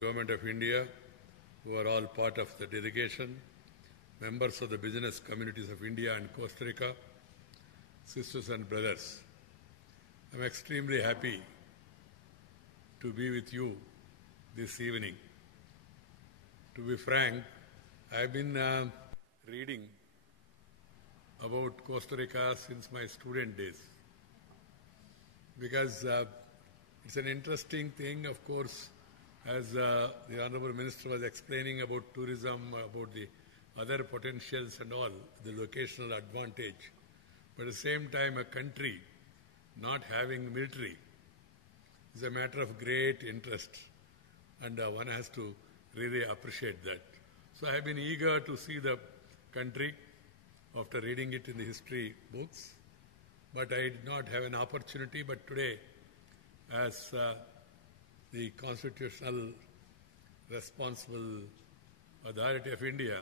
Government of India, who are all part of the delegation, members of the business communities of India and Costa Rica, sisters and brothers. I'm extremely happy to be with you this evening. To be frank, I've been reading about Costa Rica since my student days because it's an interesting thing, of course, as the Honorable Minister was explaining about tourism, about the other potentials and all, the locational advantage. But at the same time, a country not having military is a matter of great interest, and one has to really appreciate that. So I have been eager to see the country after reading it in the history books, but I did not have an opportunity. But today, as the constitutional responsible authority of India,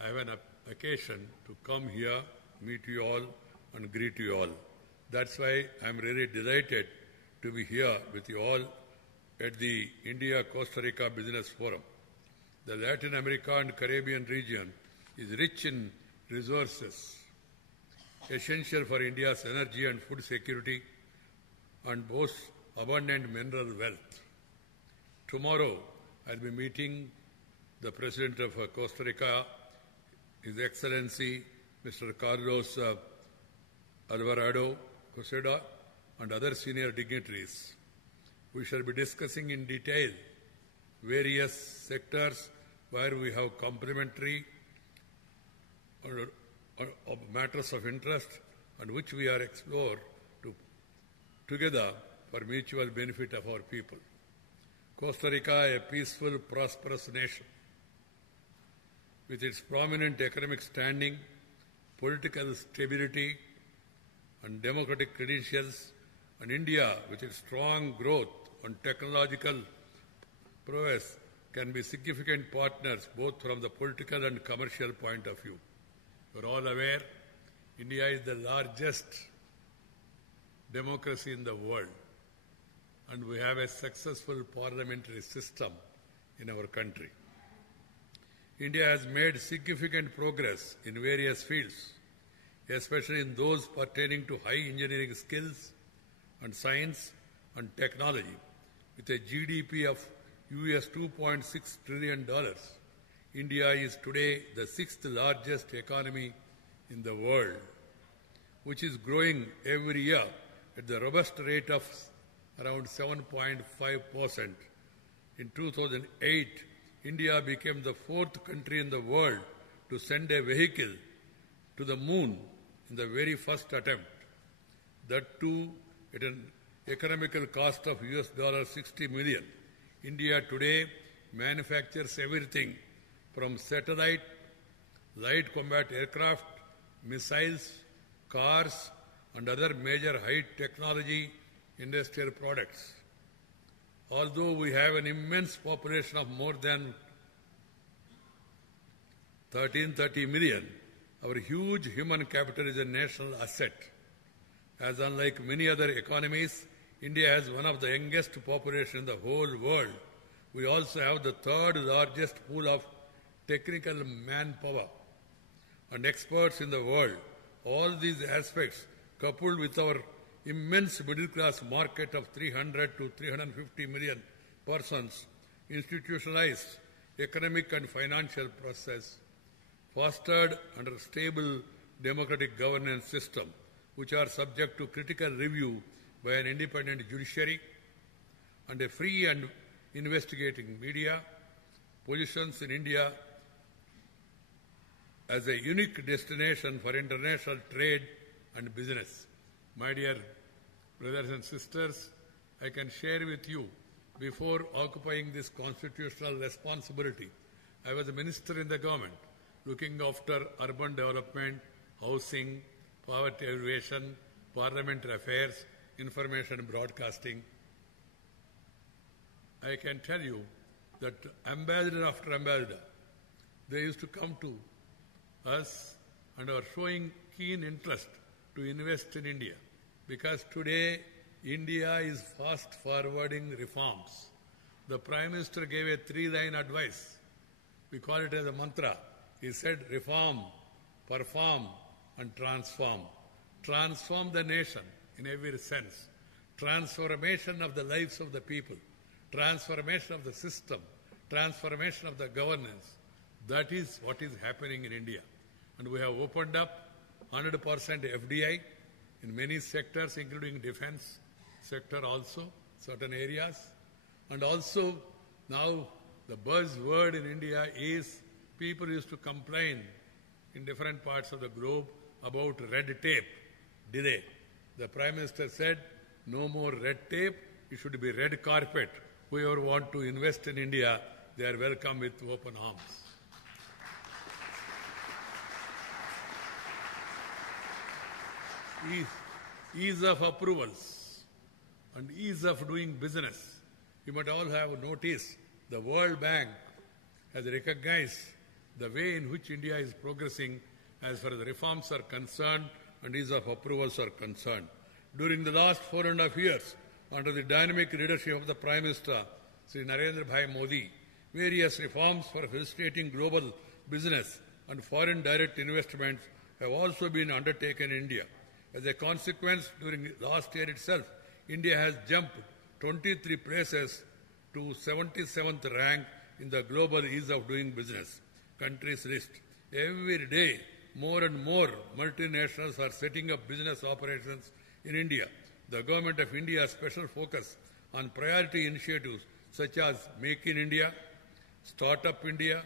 I have an occasion to come here, meet you all and greet you all. That's why I'm really delighted to be here with you all at the India-Costa Rica Business Forum. The Latin America and Caribbean region is rich in resources, essential for India's energy and food security, and boasts abundant mineral wealth. Tomorrow, I'll be meeting the President of Costa Rica, His Excellency Mr. Carlos Alvarado Coseda, and other senior dignitaries. We shall be discussing in detail various sectors where we have complementary or matters of interest and which we are explore together for mutual benefit of our people. Costa Rica, a peaceful, prosperous nation, with its prominent economic standing, political stability, and democratic credentials, and India, with its strong growth and technological prowess, can be significant partners both from the political and commercial point of view. You are all aware, India is the largest democracy in the world, and we have a successful parliamentary system in our country. India has made significant progress in various fields, especially in those pertaining to high engineering skills and science and technology. With a GDP of US $2.6 trillion, India is today the sixth largest economy in the world, which is growing every year at the robust rate of around 7.5%. In 2008, India became the fourth country in the world to send a vehicle to the moon in the very first attempt. That too at an economical cost of US $60 million. India today manufactures everything from satellite, light combat aircraft, missiles, cars, and other major high technology industrial products. Although we have an immense population of more than 1330 million, our huge human capital is a national asset. As unlike many other economies, India has one of the youngest populations in the whole world. We also have the third largest pool of technical manpower and experts in the world. All these aspects, coupled with our immense middle-class market of 300 to 350 million persons, institutionalized economic and financial process, fostered under a stable democratic governance system, which are subject to critical review by an independent judiciary and a free and investigating media, positions in India as a unique destination for international trade and business. My dear brothers and sisters, I can share with you, before occupying this constitutional responsibility, I was a minister in the government, looking after urban development, housing, poverty alleviation, parliamentary affairs, information broadcasting. I can tell you that ambassador after ambassador, they used to come to us and are showing keen interest to invest in India. Because today India is fast forwarding reforms. the Prime Minister gave a 3-line advice. We call it as a mantra. He said, reform, perform, and transform. Transform the nation in every sense. Transformation of the lives of the people. Transformation of the system. Transformation of the governance. That is what is happening in India. And we have opened up 100% FDI in many sectors, including defense sector also, certain areas. And also now the buzzword in India is people used to complain in different parts of the globe about red tape, delay. The Prime Minister said, no more red tape, it should be red carpet. Whoever want to invest in India, they are welcome with open arms. Ease of approvals and ease of doing business. You might all have noticed the World Bank has recognized the way in which India is progressing as far as the reforms are concerned and ease of approvals are concerned. During the last 4.5 years, under the dynamic leadership of the Prime Minister, Sri Narendra Bhai Modi, various reforms for facilitating global business and foreign direct investments have also been undertaken in India. As a consequence, during last year itself, India has jumped 23 places to 77th rank in the global ease of doing business countries list. Every day, more and more multinationals are setting up business operations in India. The Government of India's special focus on priority initiatives such as Make in India, Startup India,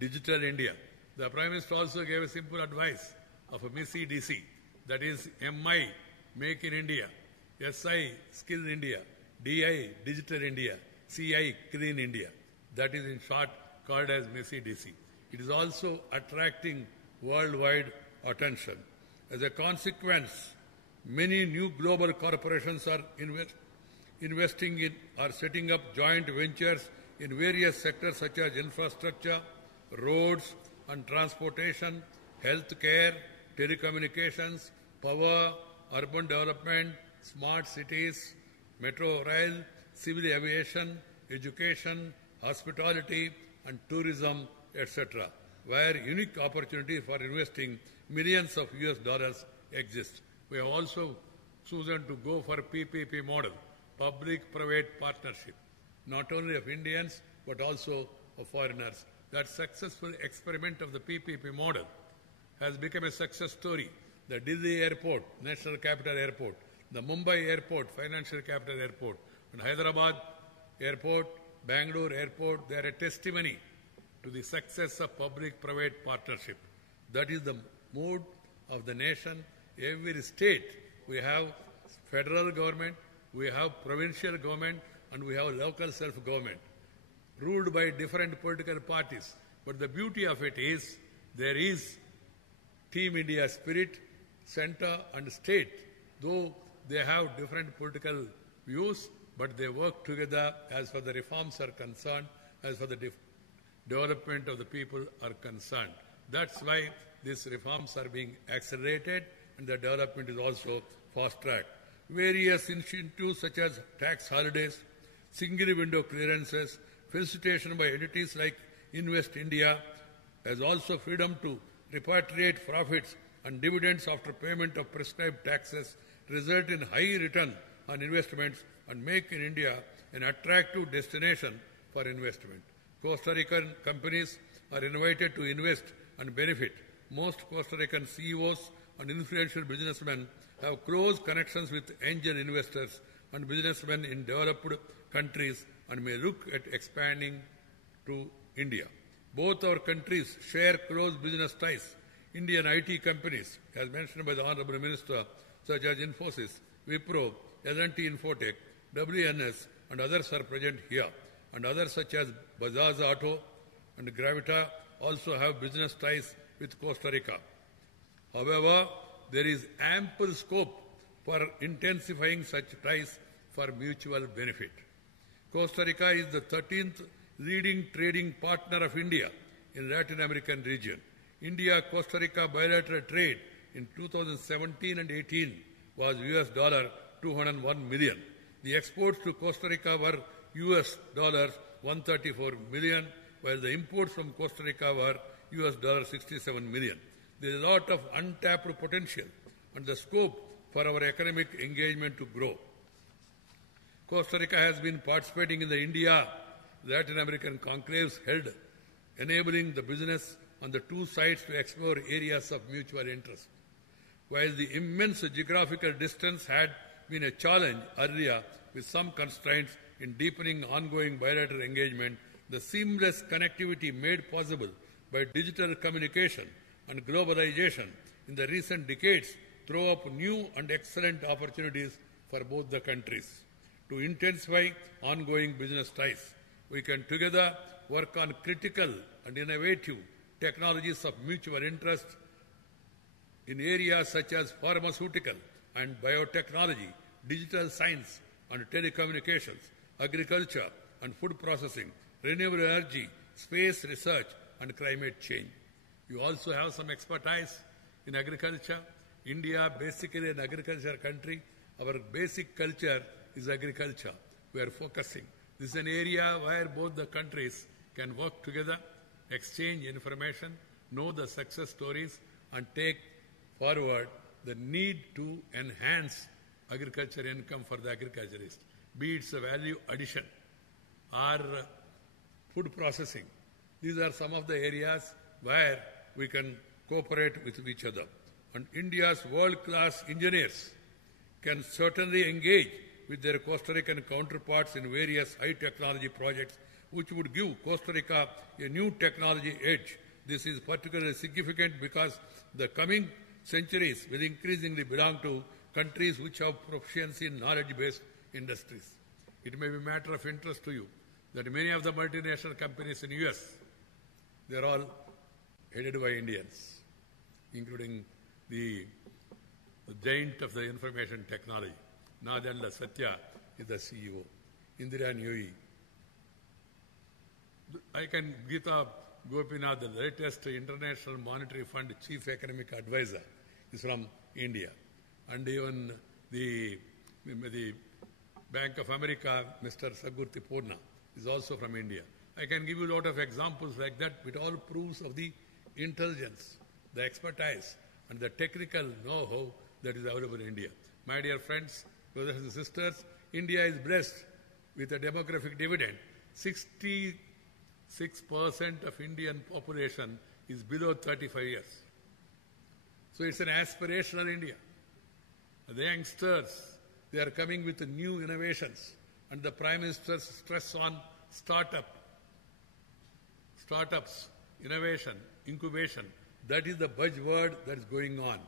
Digital India. The Prime Minister also gave a simple advice of a MISI-DC, that is MI, Make in India, SI, Skill India, DI, Digital India, CI, Clean India. That is in short called as MISI-DC. It is also attracting worldwide attention. As a consequence, many new global corporations are investing in or setting up joint ventures in various sectors such as infrastructure, roads and transportation, healthcare, telecommunications, power, urban development, smart cities, metro rail, civil aviation, education, hospitality and tourism, etc., where unique opportunities for investing millions of US dollars exist. We have also chosen to go for PPP model, public-private partnership, not only of Indians but also of foreigners. That successful experiment of the PPP model has become a success story. The Delhi Airport, National Capital Airport, the Mumbai Airport, Financial Capital Airport, and Hyderabad Airport, Bangalore Airport, they are a testimony to the success of public-private partnership. That is the mood of the nation. Every state, we have federal government, we have provincial government, and we have local self-government, ruled by different political parties. But the beauty of it is, there is Team India spirit, center and state, though they have different political views, but they work together as far as the reforms are concerned, as far as the development of the people are concerned. That's why these reforms are being accelerated and the development is also fast-tracked. Various initiatives such as tax holidays, single window clearances, facilitation by entities like Invest India, as also freedom to repatriate profits and dividends after payment of prescribed taxes result in high return on investments and make in India an attractive destination for investment. Costa Rican companies are invited to invest and benefit. Most Costa Rican CEOs and influential businessmen have close connections with angel investors and businessmen in developed countries and may look at expanding to India. Both our countries share close business ties. Indian IT companies, as mentioned by the Honorable Minister, such as Infosys, Wipro, L&T Infotech, WNS and others are present here. And others such as Bajaj Auto and Gravita also have business ties with Costa Rica. However, there is ample scope for intensifying such ties for mutual benefit. Costa Rica is the 13th leading trading partner of India in Latin American region. India-Costa Rica bilateral trade in 2017 and 18 was $201 million. The exports to Costa Rica were $1 $134 million, while the imports from Costa Rica were $67 million. There is a lot of untapped potential and the scope for our economic engagement to grow. Costa Rica has been participating in the India-Latin American conclaves held, enabling the business on the two sides to explore areas of mutual interest. While the immense geographical distance had been a challenge earlier with some constraints in deepening ongoing bilateral engagement, the seamless connectivity made possible by digital communication and globalization in the recent decades throw up new and excellent opportunities for both the countries. To intensify ongoing business ties, we can together work on critical and innovative technologies of mutual interest in areas such as pharmaceutical and biotechnology, digital science and telecommunications, agriculture and food processing, renewable energy, space research and climate change. You also have some expertise in agriculture. India, basically an agriculture country. Our basic culture is agriculture. We are focusing. This is an area where both the countries can work together, exchange information, know the success stories, and take forward the need to enhance agriculture income for the agriculturist, be it a value addition or food processing. These are some of the areas where we can cooperate with each other. And India's world-class engineers can certainly engage with their Costa Rican counterparts in various high-technology projects, which would give Costa Rica a new technology edge. This is particularly significant because the coming centuries will increasingly belong to countries which have proficiency in knowledge-based industries. It may be a matter of interest to you that many of the multinational companies in the US, they are all headed by Indians, including the giant of the information technology. Nadella Satya is the CEO. Indira Nui. I can Geeta Gopinath, the latest International Monetary Fund Chief Economic Advisor, is from India. And even the Bank of America, Mr. Sagurti Purna, is also from India. I can give you a lot of examples like that, which all proves of the intelligence, the expertise, and the technical know-how that is available in India. My dear friends, brothers and sisters, India is blessed with a demographic dividend. 66% of Indian population is below 35 years. So it's an aspirational India. The youngsters, they are coming with new innovations, and the Prime Minister's stress on startups, innovation, incubation, that is the buzzword that is going on.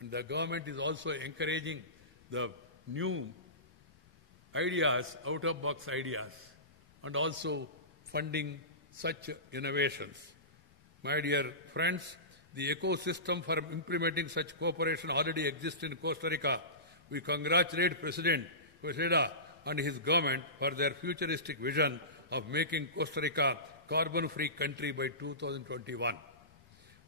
And the government is also encouraging the new ideas, out-of-box ideas, and also funding such innovations. My dear friends, the ecosystem for implementing such cooperation already exists in Costa Rica. We congratulate President Quesada and his government for their futuristic vision of making Costa Rica carbon-free country by 2021.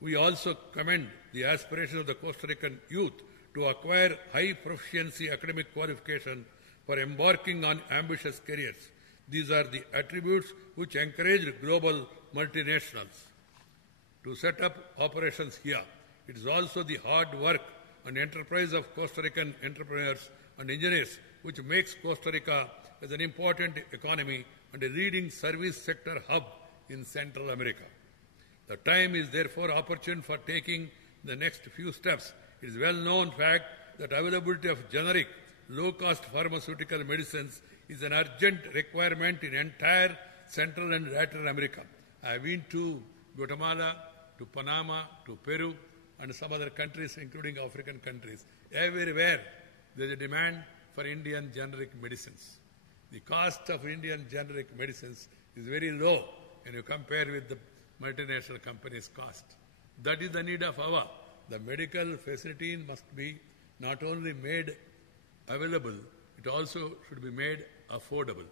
We also commend the aspiration of the Costa Rican youth to acquire high proficiency academic qualification for embarking on ambitious careers. These are the attributes which encourage global multinationals to set up operations here. It is also the hard work and enterprise of Costa Rican entrepreneurs and engineers which makes Costa Rica as an important economy and a leading service sector hub in Central America. The time is therefore opportune for taking the next few steps. It is well-known fact that availability of generic, low-cost pharmaceutical medicines is an urgent requirement in entire Central and Latin America. I have been to Guatemala, to Panama, to Peru, and some other countries, including African countries. Everywhere there is a demand for Indian generic medicines. The cost of Indian generic medicines is very low when you compare with the multinational companies' cost. That is the need of our. The medical facility must be not only made available, it also should be made affordable.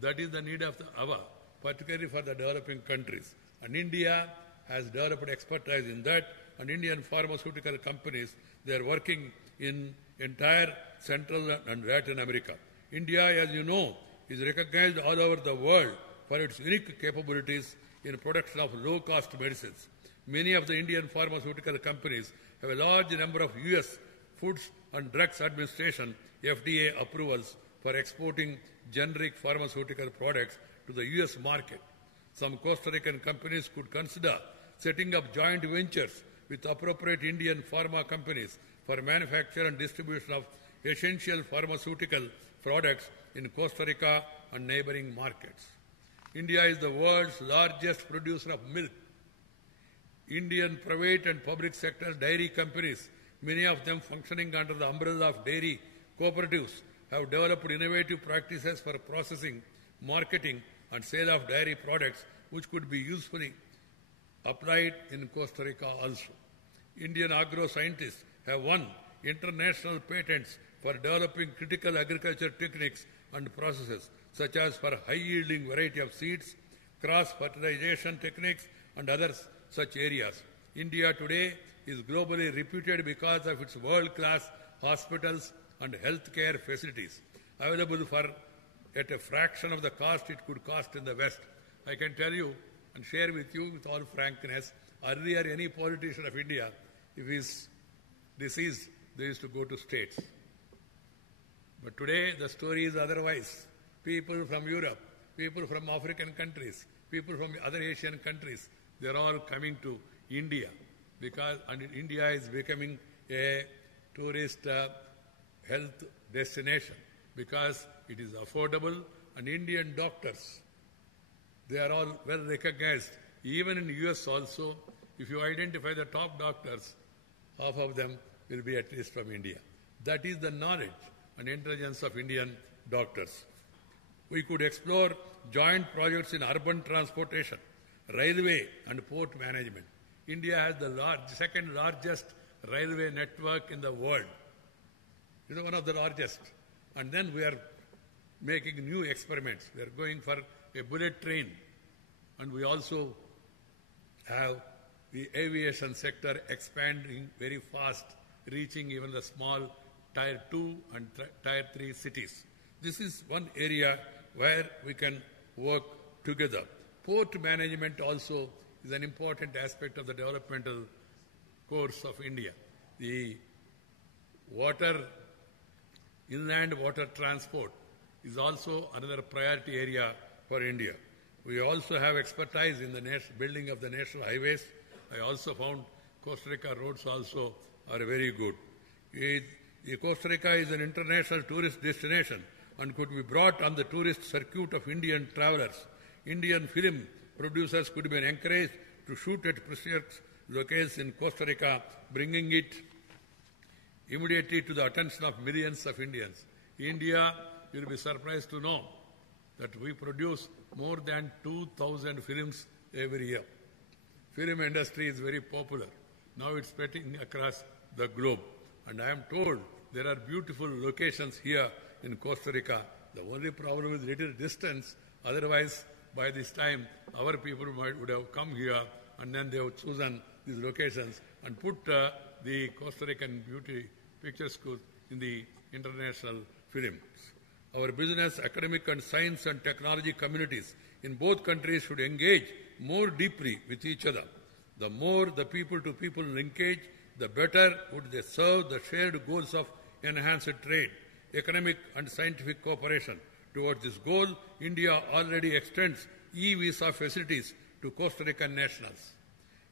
That is the need of the hour, particularly for the developing countries. And India has developed expertise in that, and Indian pharmaceutical companies, they are working in entire Central and Latin America. India, as you know, is recognized all over the world for its unique capabilities in production of low-cost medicines. Many of the Indian pharmaceutical companies have a large number of U.S. Foods and Drugs Administration (FDA) approvals for exporting generic pharmaceutical products to the U.S. market. Some Costa Rican companies could consider setting up joint ventures with appropriate Indian pharma companies for manufacture and distribution of essential pharmaceutical products in Costa Rica and neighboring markets. India is the world's largest producer of milk. Indian private and public sector dairy companies, many of them functioning under the umbrella of dairy cooperatives, have developed innovative practices for processing, marketing and sale of dairy products which could be usefully applied in Costa Rica also. Indian agro-scientists have won international patents for developing critical agriculture techniques and processes, such as for high-yielding variety of seeds, cross-fertilization techniques, and other such areas. India today is globally reputed because of its world-class hospitals and healthcare facilities, available for at a fraction of the cost it could cost in the West. I can tell you and share with you with all frankness, earlier any politician of India, if he is deceased, they used to go to states. But today the story is otherwise. People from Europe, people from African countries, people from other Asian countries, they are all coming to India because India is becoming a tourist health destination because it is affordable, and Indian doctors, they are all well recognized. Even in the US also, if you identify the top doctors, half of them will be at least from India. That is the knowledge and intelligence of Indian doctors. We could explore joint projects in urban transportation, railway and port management. India has the second largest railway network in the world. It is one of the largest. And then we are making new experiments. We are going for a bullet train. And we also have the aviation sector expanding very fast, reaching even the small Tier 2 and Tier 3 cities. This is one area where we can work together. Port management also is an important aspect of the developmental course of India. The inland water transport is also another priority area for India. We also have expertise in the building of the national highways. I also found Costa Rica roads also are very good. Costa Rica is an international tourist destination and could be brought on the tourist circuit of Indian travelers. Indian film producers could be encouraged to shoot at prestigious locations in Costa Rica, bringing it immediately to the attention of millions of Indians. India, you will be surprised to know that we produce more than 2,000 films every year. Film industry is very popular. Now it's spreading across the globe. And I am told there are beautiful locations here in Costa Rica. The only problem is little distance. Otherwise, by this time, our people would have come here and then they have chosen these locations and put the Costa Rican beauty picture schools in the international films. Our business, academic and science and technology communities in both countries should engage more deeply with each other. The more the people-to-people linkage, the better would they serve the shared goals of enhanced trade, economic and scientific cooperation. Towards this goal, India already extends e-visa facilities to Costa Rican nationals.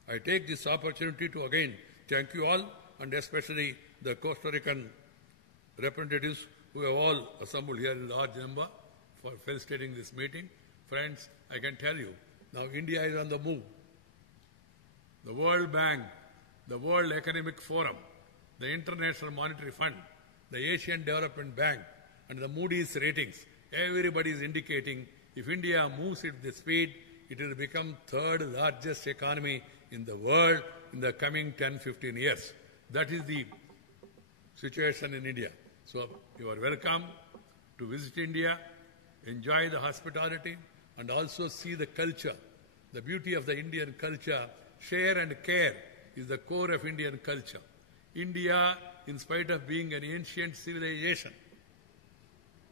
I take this opportunity to again thank you all, and especially the Costa Rican representatives who have all assembled here in large number for facilitating this meeting. Friends, I can tell you, now India is on the move. The World Bank, the World Economic Forum, the International Monetary Fund, the Asian Development Bank, and the Moody's ratings, everybody is indicating if India moves at this speed, it will become third largest economy in the world in the coming 10-15 years. That is the situation in India. So you are welcome to visit India, enjoy the hospitality, and also see the culture, the beauty of the Indian culture. Share and care is the core of Indian culture. India, in spite of being an ancient civilization,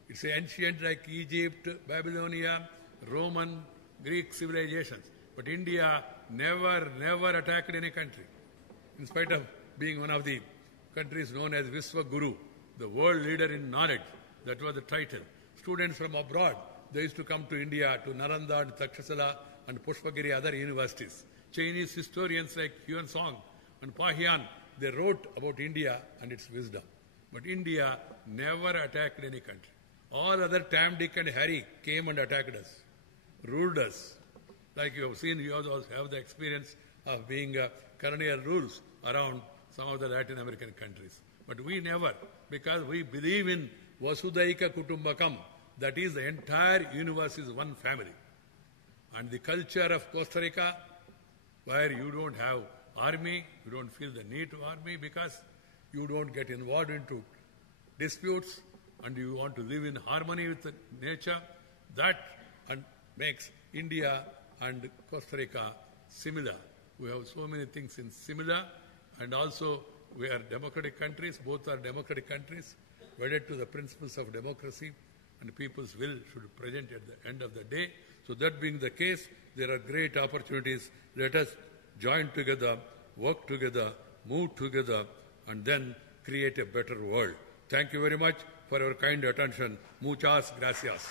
it's ancient like Egypt, Babylonia, Roman, Greek civilizations. But India never attacked any country. In spite of being one of the countries known as Viswa Guru, the world leader in knowledge, that was the title. Students from abroad, they used to come to India, to Nalanda and Takshasila and Pushpagiri, other universities. Chinese historians like Yuan Song and Pahian, they wrote about India and its wisdom. But India never attacked any country. All other Tam, Dick and Harry came and attacked us, ruled us. Like you have seen, you also have the experience of being colonial rules around some of the Latin American countries. But we never, because we believe in Vasudhaika Kutumbakam, that is, the entire universe is one family. And the culture of Costa Rica, where you don't have army, you don't feel the need to army because you don't get involved into disputes and you want to live in harmony with the nature, that makes India and Costa Rica similar. We have so many things in similar, and also we are democratic countries, both are democratic countries, wedded to the principles of democracy, and people's will should present at the end of the day. So that being the case, there are great opportunities. Let us join together, work together, move together, and then create a better world. Thank you very much for your kind attention. Muchas gracias.